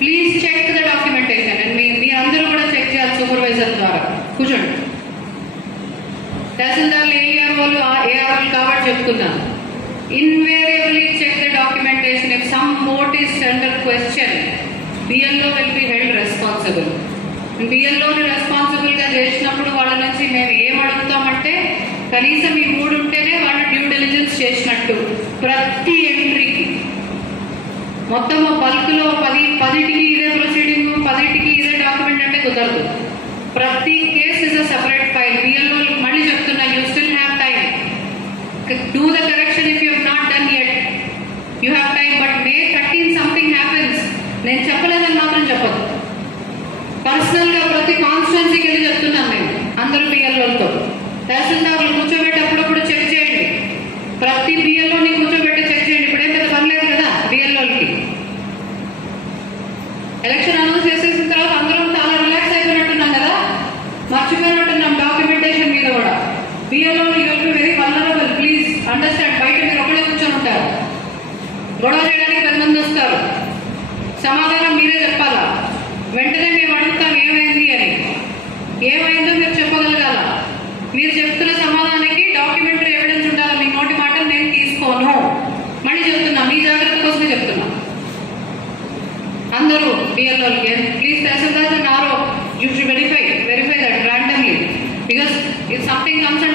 Please check the documentation and మీ మీ అందరూ కూడా చెక్ చేయాలి సూపర్వైజర్ ద్వారా. కూర్చోండి. తహసీల్దార్లు ఏఆర్ వాళ్ళు ఏఆర్ కాబట్టి చెప్తున్నాను. Invariably check the documentation if some vote is under question BLO will be held responsible బిఎల్ఓని రెస్పాన్సిబుల్గా చేసినప్పుడు వాళ్ళ నుంచి మేము ఏం అడుగుతామంటే కనీసం ఈ మూడు ఉంటేనే వాళ్ళ డ్యూ డెలిజెన్స్ చేసినట్టు ప్రతి ఎంట్రీకి మొత్తం బల్క్లో పది పదిటికి ఇదే ప్రొసీడింగ్ పదిటికి ఇదే డాక్యుమెంట్ అంటే కుదరదు. ప్రతి case is a separate file BLO మళ్ళీ చెప్తున్నా you still have time do the correction if you not done yet you have time but May thirteen something happens నేను చెప్పలేదని మాత్రం చెప్పదు పర్సనల్గా ప్రతి కాన్స్టిట్యున్సీకి వెళ్ళి చెప్తున్నాను నేను అందరూ బిఎల్ఓలతో తహసీల్దార్లు కూర్చోబెట్టేటప్పుడు కూడా చెక్ చేయండి ప్రతి బిఎల్ఓని కూర్చోబెట్టి చెక్ చేయండి ఇప్పుడేం పెద్ద పర్లేదు కదా బిఎల్ఓలకి ఎలక్షన్ అనౌన్స్ చేసేసిన తర్వాత అందరం చాలా రిలాక్స్ అయిపోయినట్టున్నాం కదా? మర్చిపోయినట్టున్నాం డాక్యుమెంటేషన్ మీద కూడా. BLO you are very vulnerable please understand బయట మీరు ఒకటే కూర్చొని ఉంటారు. గొడవ చేయడానికి పది మంది వస్తారు. సమాధానం మీరే చెప్పాలా? వెంటనే మేము అడుగుతాం ఏమైంది అని. ఏమైందో మీరు చెప్పగలగాల? మీరు చెప్తున్న సమాధానానికి డాక్యుమెంటరీ ఎవిడెన్స్ ఉండాలి? మీ నోటి మాటలు నేను తీసుకోను. మళ్ళీ చెప్తున్నా మీ జాగ్రత్త కోసమే చెప్తున్నా. అందరూ Please test it as an RO. You should verify, verify that randomly. Because if something comes and